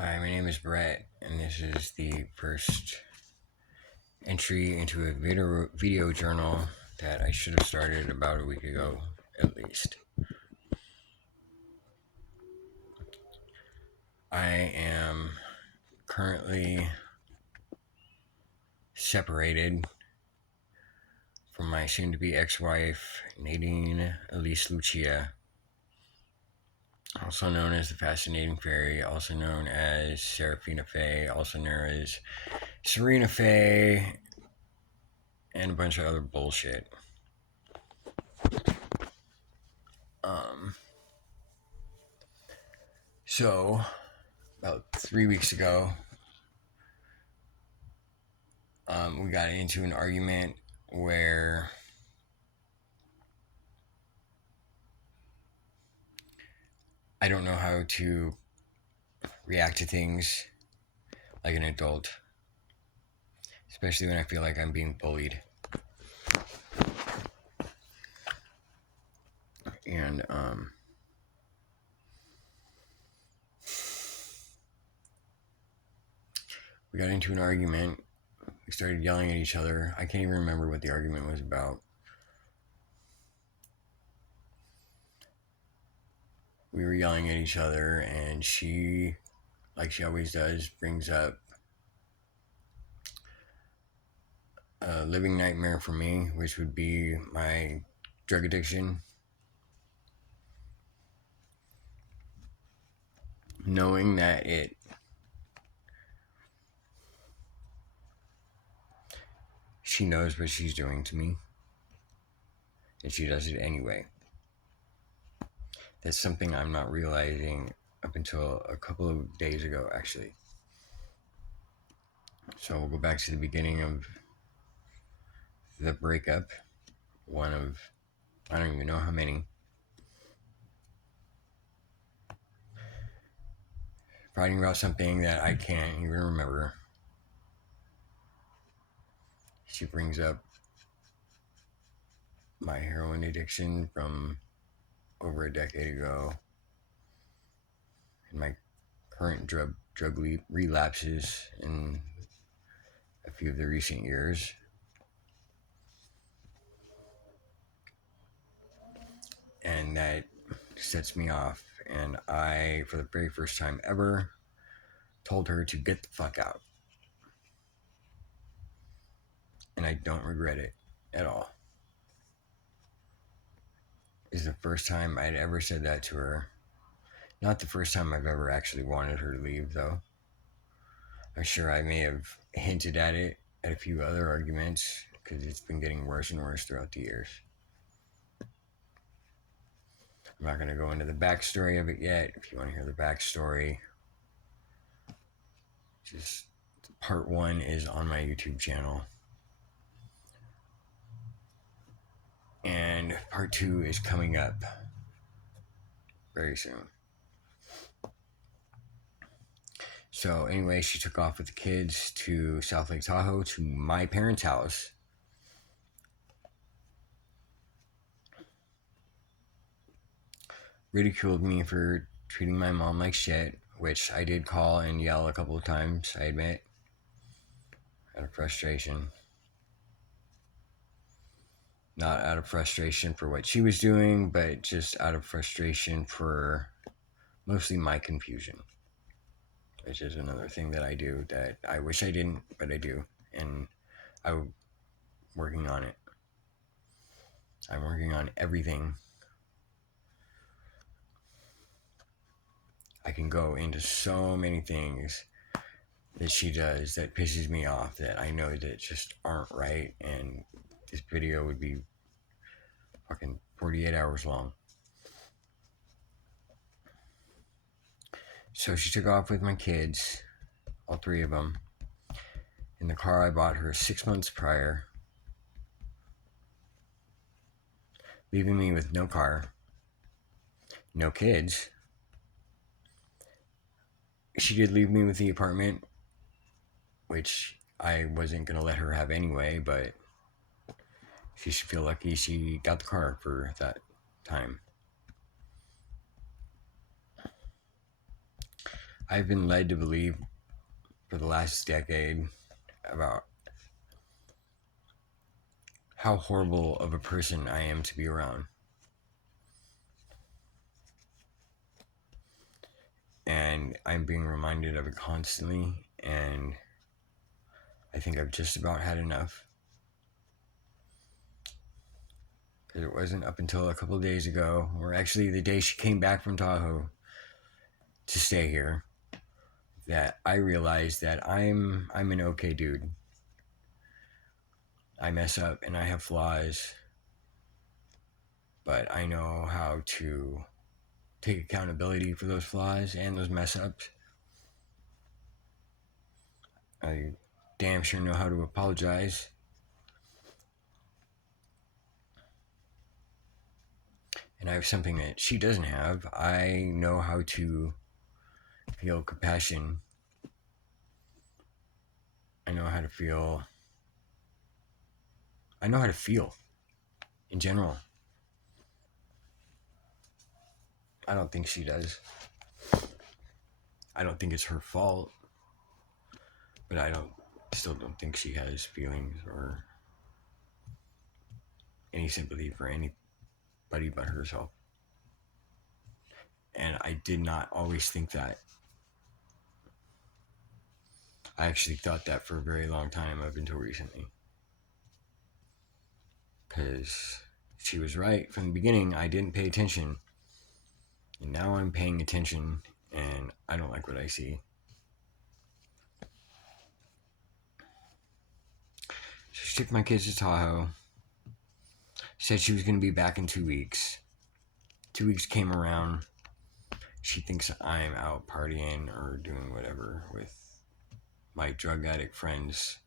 Hi, my name is Brett, and this is the first entry into a video journal that I should have started about a week ago, at least. I am currently separated from my soon-to-be ex-wife, Nadine Elise Lucia, also known as the Fascinating Fairy, also known as Serafina Faye, also known as Serena Faye, and a bunch of other bullshit. So, about 3 weeks ago, we got into an argument where I don't know how to react to things like an adult, especially when I feel like I'm being bullied. And we got into an argument. We started yelling at each other. I can't even remember what the argument was about. We were yelling at each other, and she, like she always does, brings up a living nightmare for me, which would be my drug addiction. Knowing that she knows what she's doing to me, and she does it anyway. That's something I'm not realizing up until a couple of days ago, actually. So we'll go back to the beginning of the breakup. One of, I don't even know how many. Fighting about something that I can't even remember. She brings up my heroin addiction from over a decade ago, and my current drug relapses in a few of the recent years. And that sets me off. And I, for the very first time ever, told her to get the fuck out. And I don't regret it at all. It's the first time I'd ever said that to her. Not the first time I've ever actually wanted her to leave, though. I'm sure I may have hinted at it at a few other arguments, because it's been getting worse and worse throughout the years. I'm not going to go into the backstory of it yet. If you want to hear the backstory, just part 1 is on my YouTube channel. And part 2 is coming up very soon. So anyway, she took off with the kids to South Lake Tahoe, to my parents' house. Ridiculed me for treating my mom like shit, which I did call and yell a couple of times, I admit, out of frustration. Not out of frustration for what she was doing, but just out of frustration for mostly my confusion, which is another thing that I do that I wish I didn't, but I do. And I'm working on it. I'm working on everything. I can go into so many things that she does that pisses me off, that I know that just aren't right, and this video would be fucking 48 hours long. So she took off with my kids, all 3 of them, in the car I bought her 6 months prior, leaving me with no car, no kids. She did leave me with the apartment, which I wasn't going to let her have anyway, but she should feel lucky she got the car for that time. I've been led to believe for the last decade about how horrible of a person I am to be around. And I'm being reminded of it constantly, and I think I've just about had enough. Because it wasn't up until a couple of days ago, or actually the day she came back from Tahoe to stay here, that I realized that I'm an okay dude. I mess up and I have flaws, but I know how to take accountability for those flaws and those mess ups. I damn sure know how to apologize. And I have something that she doesn't have. I know how to feel compassion. I know how to feel. I know how to feel in general. I don't think she does. I don't think it's her fault, but still don't think she has feelings or any sympathy for anybody but herself. And I did not always think that. I actually thought that for a very long time up until recently. Because she was right from the beginning. I didn't pay attention. And now I'm paying attention, and I don't like what I see. So she took my kids to Tahoe. Said she was going to be back in 2 weeks. 2 weeks came around. She thinks I'm out partying or doing whatever with my drug addict friends,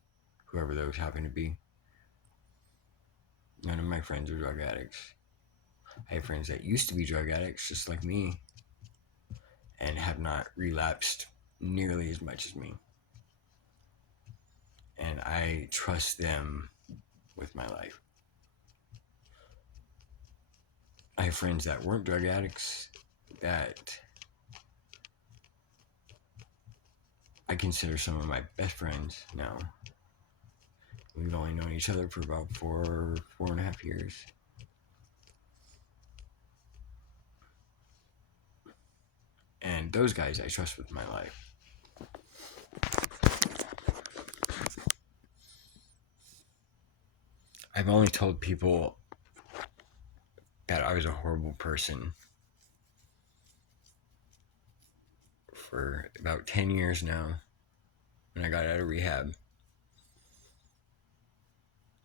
whoever those happen to be. None of my friends are drug addicts. I have friends that used to be drug addicts, just like me, and have not relapsed nearly as much as me. And I trust them with my life. I have friends that weren't drug addicts that I consider some of my best friends now. We've only known each other for about 4.5 years. And those guys I trust with my life. I've only told people that I was a horrible person for about 10 years now when I got out of rehab.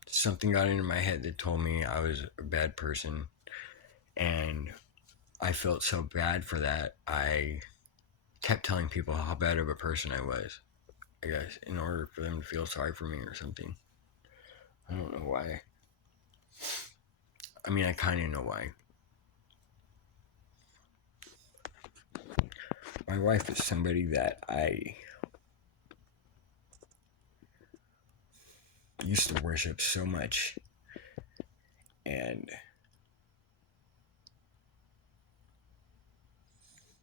Something got into my head that told me I was a bad person, and I felt so bad for that. I kept telling people how bad of a person I was, I guess, in order for them to feel sorry for me or something. I don't know why. I mean, I kind of know why. My wife is somebody that I used to worship so much, and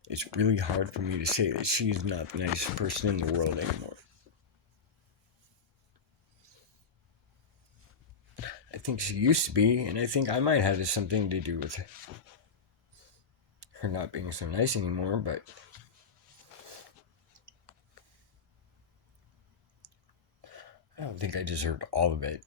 it's really hard for me to say that she's not the nicest person in the world anymore. I think she used to be, and I think I might have something to do with her not being so nice anymore, but I don't think I deserved all of it.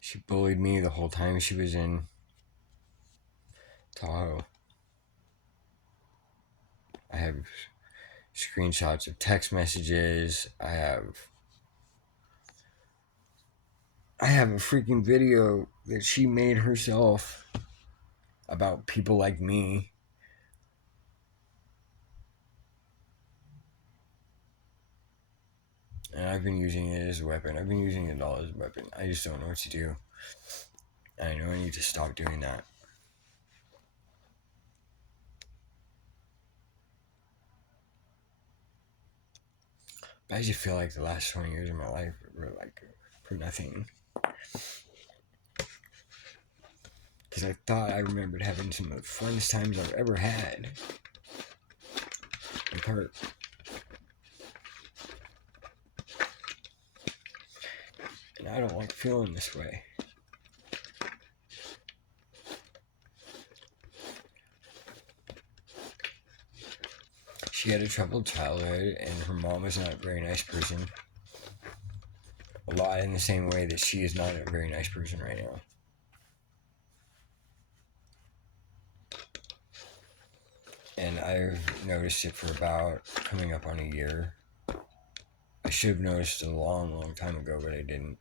She bullied me the whole time she was in Tahoe. I have screenshots of text messages. I have a freaking video that she made herself about people like me. And I've been using it as a weapon. I've been using it all as a weapon. I just don't know what to do. And I know I need to stop doing that. But I just feel like the last 20 years of my life were like for nothing. Because I thought I remembered having some of the funnest times I've ever had with her. And I don't like feeling this way. She had a troubled childhood, and her mom was not a very nice person. A lot in the same way that she is not a very nice person right now. And I've noticed it for about coming up on a year. I should have noticed it a long time ago, but I didn't.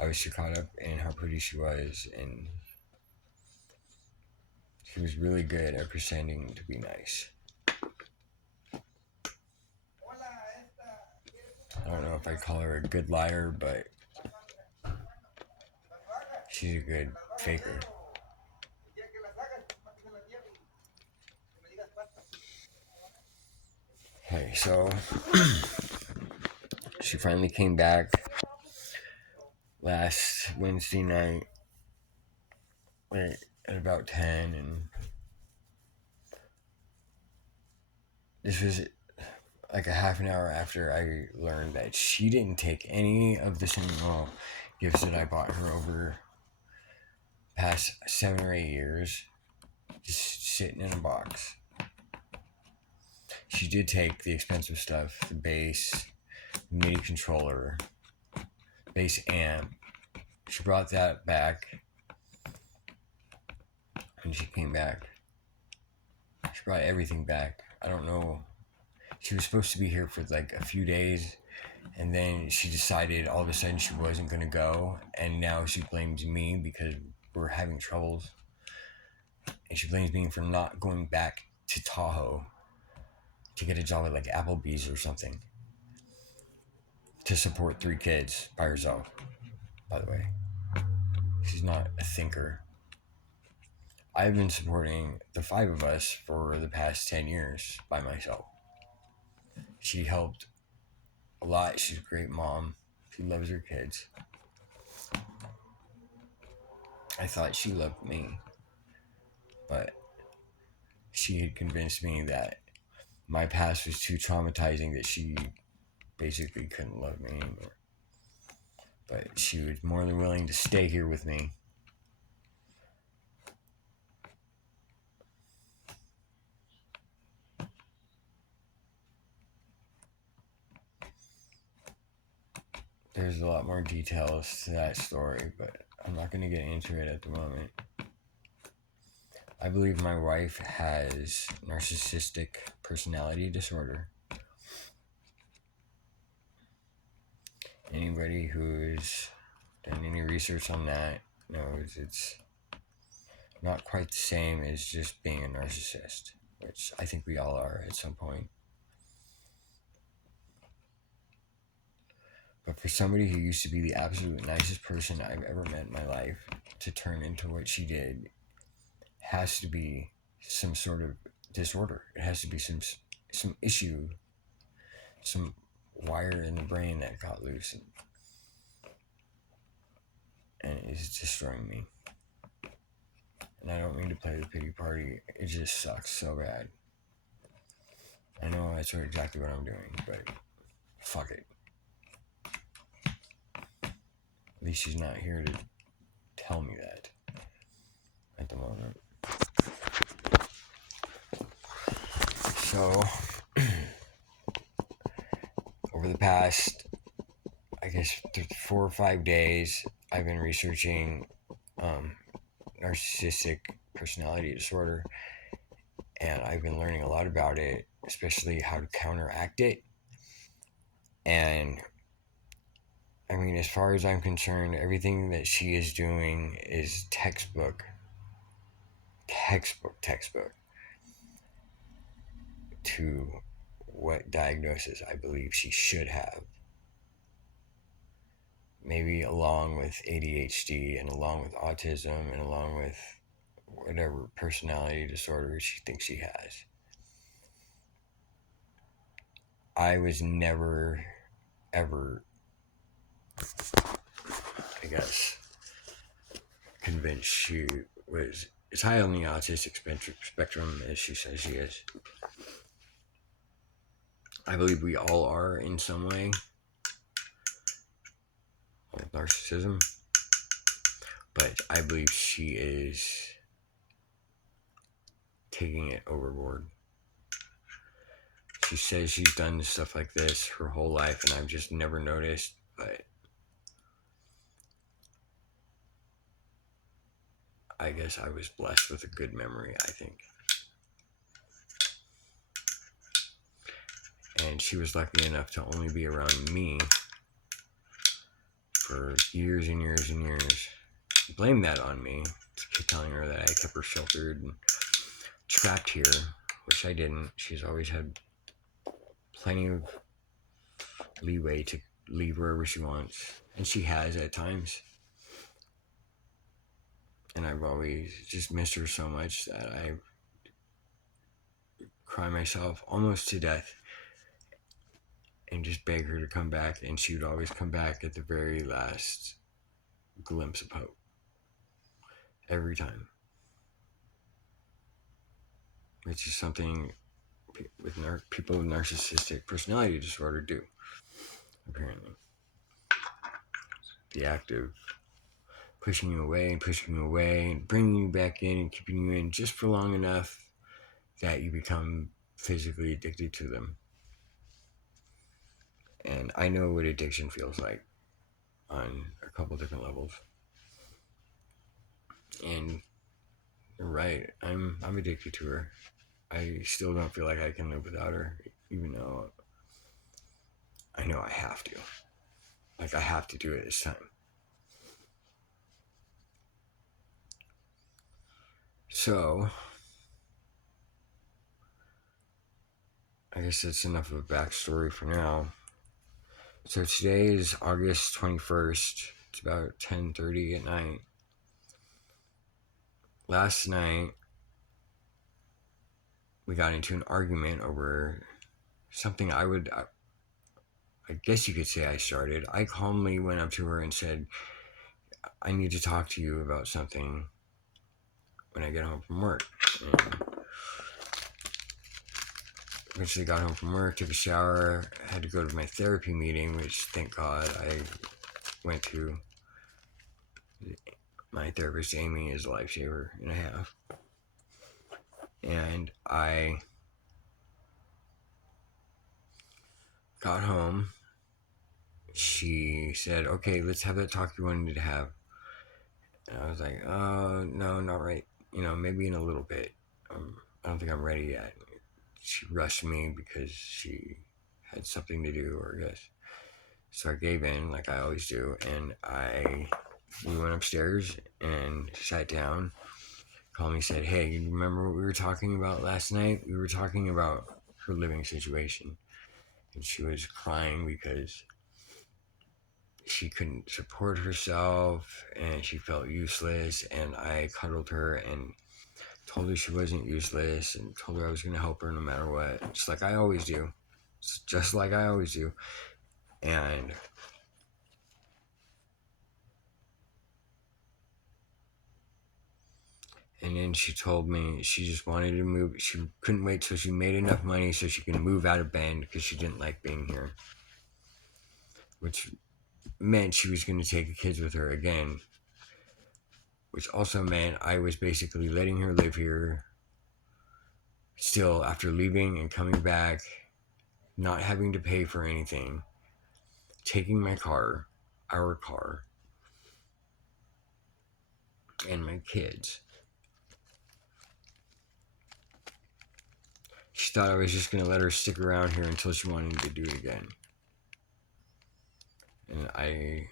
I was too caught up in how pretty she was, and she was really good at pretending to be nice. I don't know if I'd call her a good liar, but she's a good faker. Okay, so she finally came back last Wednesday night at about 10, and this was like a half an hour after I learned that she didn't take any of the Seminole gifts that I bought her over past 7 or 8 years, just sitting in a box. She did take the expensive stuff, the bass, MIDI controller, bass amp. She brought that back when she came back. She brought everything back. I don't know. She was supposed to be here for like a few days, and then she decided all of a sudden she wasn't going to go, and now she blames me because we're having troubles. And she blames me for not going back to Tahoe to get a job at like Applebee's or something to support 3 kids by herself, by the way. She's not a thinker. I've been supporting the 5 of us for the past 10 years by myself. She helped a lot. She's a great mom. She loves her kids. I thought she loved me, but she had convinced me that my past was too traumatizing, that she basically couldn't love me anymore. But she was more than willing to stay here with me. There's a lot more details to that story, but I'm not going to get into it at the moment. I believe my wife has narcissistic personality disorder. Anybody who's done any research on that knows it's not quite the same as just being a narcissist, which I think we all are at some point. But for somebody who used to be the absolute nicest person I've ever met in my life to turn into what she did, has to be some sort of disorder. It has to be some issue, some wire in the brain that got loose, and it's destroying me. And I don't mean to play the pity party. It just sucks so bad. I know that's exactly what I'm doing, but fuck it. At least she's not here to tell me that at the moment. So, over the past, I guess, 4 or 5 days, I've been researching narcissistic personality disorder, and I've been learning a lot about it, especially how to counteract it. And I mean, as far as I'm concerned, everything that she is doing is textbook to what diagnosis I believe she should have. Maybe along with ADHD and along with autism and along with whatever personality disorder she thinks she has. I was never, ever, I guess, convinced she was as high on the autistic spectrum as she says she is. I believe we all are in some way with narcissism, but I believe she is taking it overboard. She says she's done stuff like this her whole life, and I've just never noticed, but I guess I was blessed with a good memory, I think. And she was lucky enough to only be around me for years and years and years. Blame that on me, telling her that I kept her sheltered and trapped here, which I didn't. She's always had plenty of leeway to leave wherever she wants, and she has at times. And I've always just missed her so much that I cry myself almost to death and just beg her to come back, and she would always come back at the very last glimpse of hope. Every time. Which is something with people with narcissistic personality disorder do, apparently. The act of pushing you away and bringing you back in and keeping you in just for long enough that you become physically addicted to them. And I know what addiction feels like on a couple different levels. And you're right, I'm addicted to her. I still don't feel like I can live without her, even though I know I have to. Like, I have to do it this time. So, I guess that's enough of a backstory for now. So today is August 21st. It's about 10:30 at night. Last night, we got into an argument over something I guess you could say I started. I calmly went up to her and said, I need to talk to you about something when I get home from work. And eventually got home from work, took a shower, had to go to my therapy meeting, which thank God I went to. My therapist, Amy, is a lifesaver and a half. And I got home. She said, okay, let's have that talk you wanted to have. And I was like, oh, no, not right. Maybe in a little bit. I don't think I'm ready yet. She rushed me because she had something to do, or I guess. So I gave in, like I always do, and we went upstairs and sat down. Called me, said, hey, you remember what we were talking about last night? We were talking about her living situation. And she was crying because she couldn't support herself and she felt useless, and I cuddled her and told her she wasn't useless and told her I was going to help her no matter what, just like I always do. And then she told me she just wanted to move. She couldn't wait till she made enough money so she could move out of Bend because she didn't like being here, which meant she was going to take the kids with her again, which also meant I was basically letting her live here still after leaving and coming back, not having to pay for anything, taking my car, our car, and my kids. She thought I was just going to let her stick around here until she wanted to do it again. And I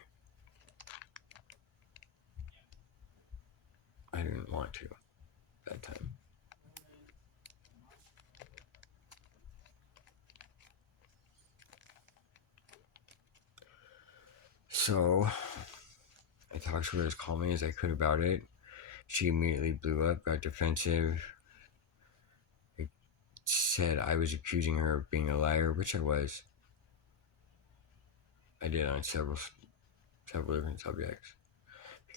didn't want to that time. So I talked to her as calmly as I could about it. She immediately blew up, got defensive, said I was accusing her of being a liar, which I was. I did on several different subjects.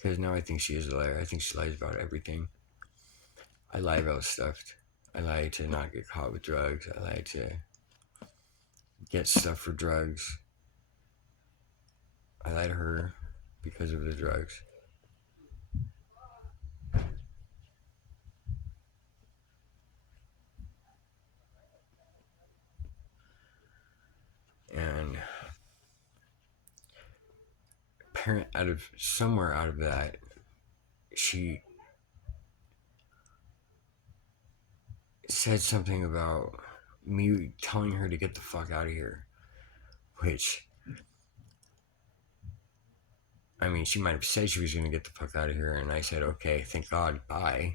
Because now I think she is a liar. I think she lies about everything. I lie about stuff. I lie to not get caught with drugs. I lie to get stuff for drugs. I lie to her because of the drugs. And apparent out of somewhere out of that, she said something about me telling her to get the fuck out of here. Which, I mean, she might have said she was going to get the fuck out of here, and I said, okay, thank God, bye.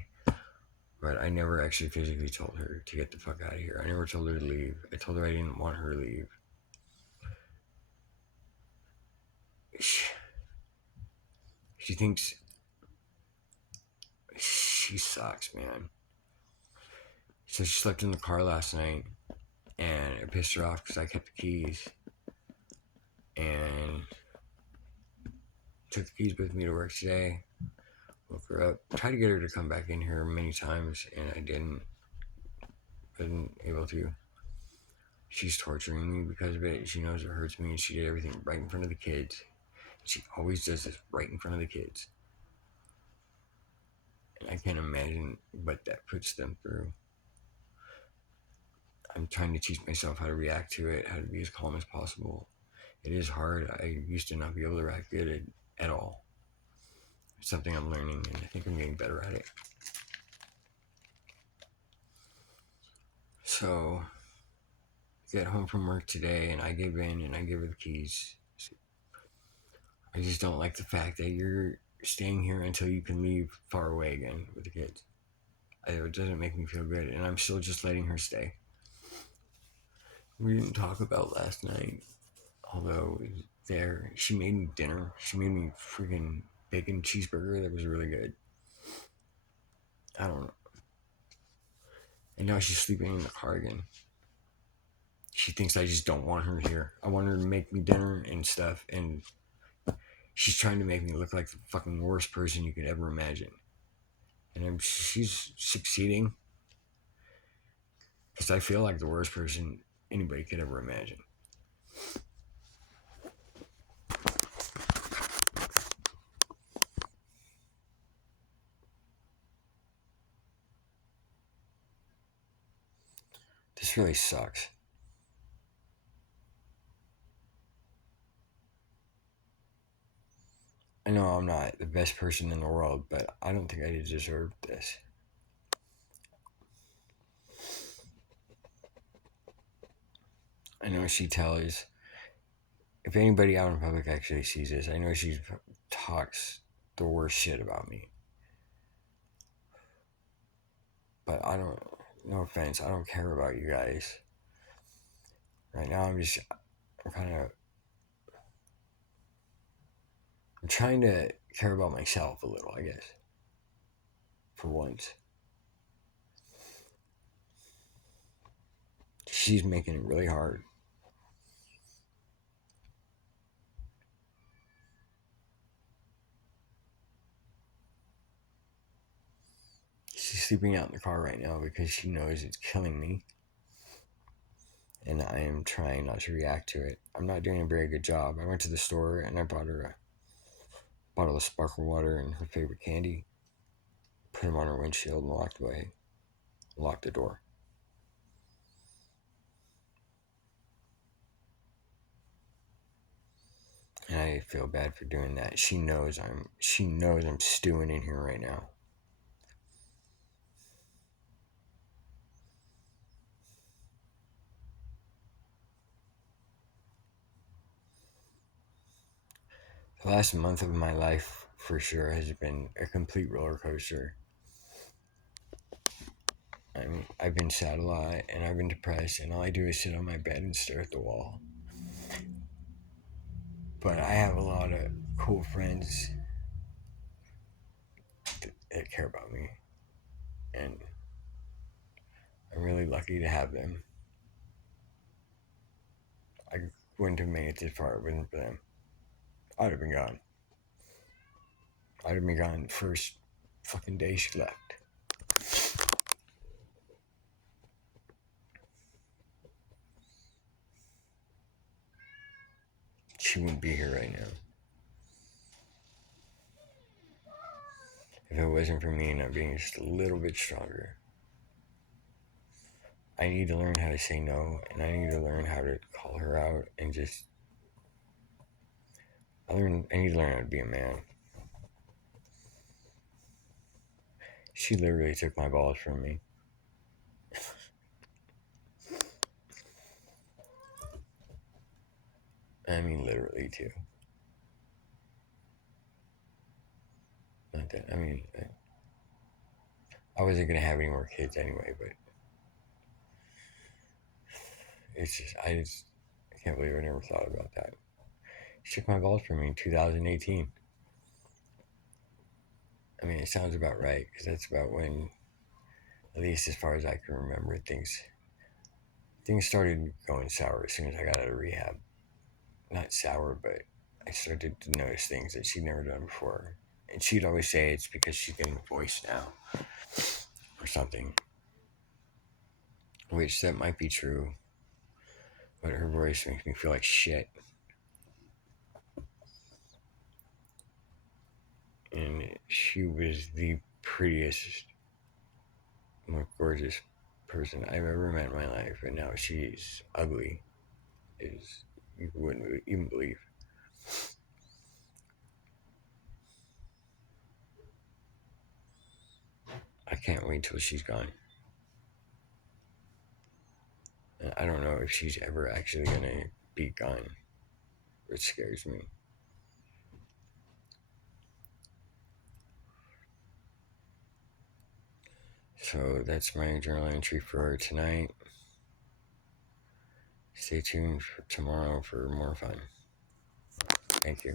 But I never actually physically told her to get the fuck out of here. I never told her to leave. I told her I didn't want her to leave. She thinks she sucks, man. So she slept in the car last night, and it pissed her off because I kept the keys. And took the keys with me to work today. Woke her up. Tried to get her to come back in here many times, and I didn't. Wasn't able to. She's torturing me because of it. She knows it hurts me, and she did everything right in front of the kids. She always does this right in front of the kids. And I can't imagine what that puts them through. I'm trying to teach myself how to react to it, how to be as calm as possible. It is hard. I used to not be able to react good at all. It's something I'm learning, and I think I'm getting better at it. So, get home from work today, and I give in, and I give her the keys. I just don't like the fact that you're staying here until you can leave far away again with the kids. It doesn't make me feel good, and I'm still just letting her stay. We didn't talk about last night, although there she made me dinner. She made me freaking bacon cheeseburger that was really good. I don't know. And now she's sleeping in the car again. She thinks I just don't want her here. I want her to make me dinner and stuff, and she's trying to make me look like the fucking worst person you could ever imagine. And she's succeeding because I feel like the worst person anybody could ever imagine. This really sucks. I know I'm not the best person in the world, but I don't think I deserve this. I know she tells, if anybody out in public actually sees this, I know she talks the worst shit about me. But I don't, no offense, I don't care about you guys. Right now I'm trying to care about myself a little, I guess. For once. She's making it really hard. She's sleeping out in the car right now because she knows it's killing me. And I am trying not to react to it. I'm not doing a very good job. I went to the store and I bought her a bottle of sparkling water and her favorite candy. Put them on her windshield and walked away. Locked the door. And I feel bad for doing that. She knows I'm stewing in here right now. The last month of my life, for sure, has been a complete roller coaster. I've been sad a lot, and I've been depressed, and all I do is sit on my bed and stare at the wall. But I have a lot of cool friends that care about me, and I'm really lucky to have them. I wouldn't have made it this far if it wasn't for them. I'd have been gone. I'd have been gone the first fucking day she left. She wouldn't be here right now. If it wasn't for me not being just a little bit stronger. I need to learn how to say no, and I need to learn how to call her out, and just I need to learn how to be a man. She literally took my balls from me. I mean, literally too. Not that. I mean, I wasn't gonna have any more kids anyway, but it's just I can't believe I never thought about that. She took my balls from me in 2018. I mean, it sounds about right because that's about when, at least as far as I can remember, things started going sour as soon as I got out of rehab. Not sour, but I started to notice things that she'd never done before. And she'd always say it's because she's getting a voice now or something. Which that might be true. But her voice makes me feel like shit. And she was the prettiest, most gorgeous person I've ever met in my life. And now she's ugly. Is you wouldn't even believe. I can't wait till she's gone. And I don't know if she's ever actually gonna be gone. It scares me. So that's my journal entry for tonight. Stay tuned for tomorrow for more fun. Thank you.